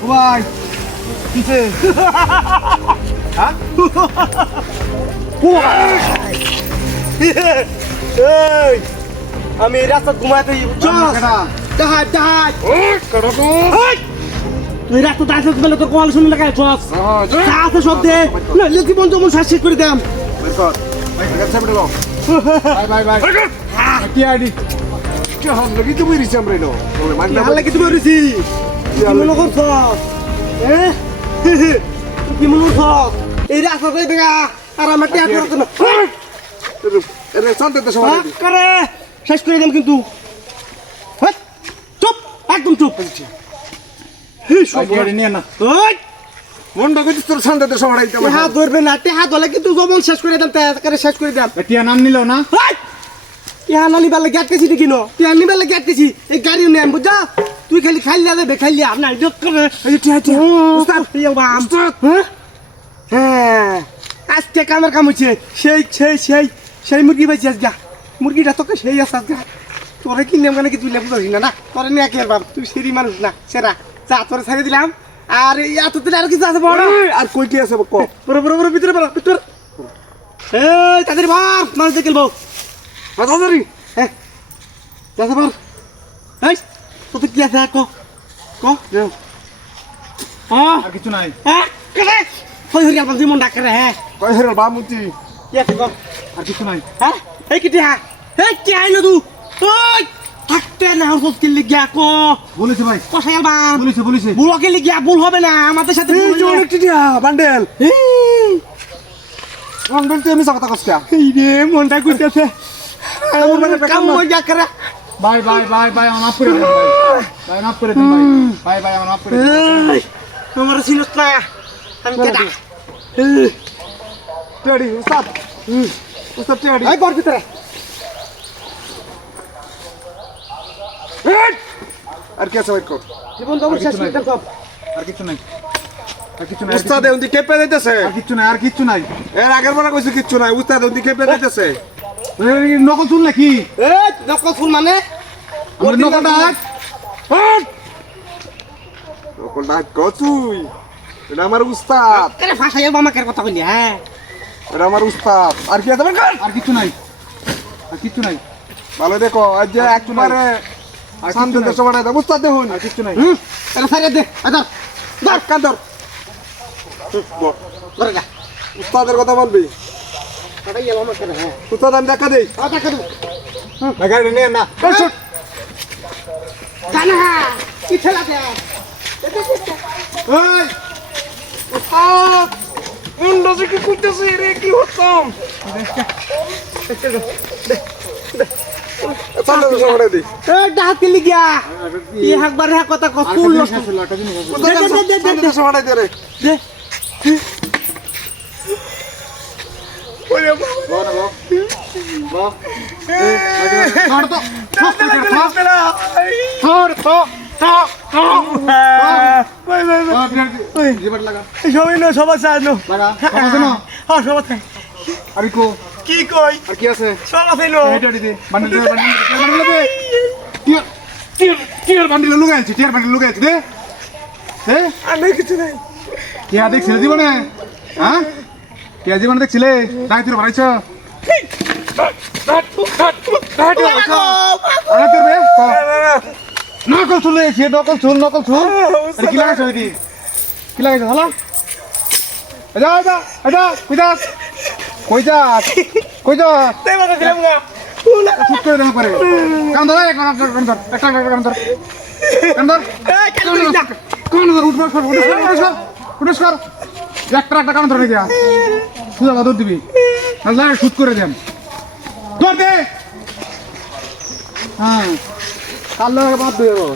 ভাই ভাই কিসে হ্যাঁ আমি রাস্তা ঘুমাতে তুই রাস্তা দাঁড়িয়ে গেলে তোর কল শুনে লাগাই চস আছে সব দে জীবন যেমন শ্বাস করে দাম কি আইডি কি হল লাগি তুমি রিসাম রেনো মানলা লাগি তুমি রিসি কি মনে করছ কি মনে করছ এই রাস্তা কই বেগা আর আমার টিয়া করছ না এরে শান্তি তো সবাই করে শেষ করে দিম কিন্তু চুপ একদম চুপ হে সব নিয়ে না ওই মন বাগিস তোর শান্তি তো সবাই হাত ধরবে না তে হাত হলে কিন্তু জমন শেষ করে দিম তে করে শেষ করে দিম টিয়া নাম নিলো না টিয়া নালি বালে গেটকেছি দেখিনো টিয়া নি বালে গেটকেছি এই গাড়ি নিয়ে আম বুঝা তুই খালি খাইলা দেবে খাইলা না ডক করে এই টিয়া টিয়া উস্তাদ ইয়া বাম হ্যাঁ আজকে কামের কাম হচ্ছে সেই মুরগি বাইছি আজকে মুরগিটা তোকে সেই আছে আজকে তোরে কিনলাম কেন কি তুই লেবু ধরিস না তোরে নিয়ে কে বাপ তুই সেরি মানুষ না সেরা যা তোরে ছেড়ে দিলাম আর এত দিলে আর কিছু আছে বড় আর কইটি আছে ক বড় ভিতরে বড় ভিতর এই তাড়াতাড়ি বাপ মাছ দেখল বউ তাড়াতাড়ি হ্যাঁ যাতে বার এই তোতে কি আছে ক আর কিছু নাই হ্যাঁ কেন কই হরিয়া বাপ জীবন ডাক রে হ্যাঁ কই হরিয়া বাপ মুতি কি আছে ক আর কিছু নাই হ্যাঁ এই কি হ্যাঁ এই কি আইলো তুই ওই থাকতে না হস কি লিগা কো বলেছে ভাই কষাই বাপ বলেছে বুলকে লিগা ভুল হবে না আমাদের সাথে এই জোরে টিয়া বান্ডেল বান্ডেল তুই আমি কথা কষ্ট এই রে মনটা কইতাছে আমার মানে কাম মজা করে বাই আমার মাফ করে দেন ভাই মাফ করে দেন ভাই আমার মাফ করে দেন তোমার সিনস না আমি কেডা টেডি উস্তাদ টেডি আই বর ভিতরে আর কি আছে ভাই কো জীবন তো শেষ করে দাও সব আর কিছু নাই উস্তাদ উনি কেপে দিতেছে আর কিছু নাই এর আগের বার কইছে কিছু নাই উস্তাদ উনি কেপে দিতেছে নকল চুল নাকি নকল চুল মানে নকল ডাক কচুই এটা আমার উস্তাদ আরে ভাষায় বামাকের কথা কইলি হ্যাঁ এটা আমার উস্তাদ আর কি আছে আর কিছু নাই ভালো দেখো আজ যে একবারে শান্তি দেশ বড় দাও উস্তাদ দেখুন আর কিছু নাই আরে সাইরে দে আদর ধর কান্দর ধর না উস্তাদের কথা বলবি আরে ইয়া বামাকে হ্যাঁ উস্তাদ আমি দেখা দেই দেখা দেব গাড়ি নে না শুট কানা কি খেলা দে এই উস্তাদ ইন্দ্রজি কি করতেছ রে কি হতাম চল তো সরে দি এ ডাক li গিয়া ই একবার এক কথা কসুল দে সরে দে রে দে ওরে বাবা ছাড় তো সবাই চাইলো আরে কো কি কই আর কি আছে সব আইলো টিয়ার বান্ডিল লুগাইছি দে আমি কিছু নাই টিয়া দেখছিলে জীবনে হ্যাঁ টিয়া জীবনে দেখছিলে দায়িত্ব বাড়াইছ নকল চুল কি লাগাইছ ভালো কই যা চুপ করে দেন করে কান ধর একটা কান ধরে দিয়া সুদা বাদর দিবি শুট করে দেন ধর দে হ্যাঁ কাল বাদ দেবো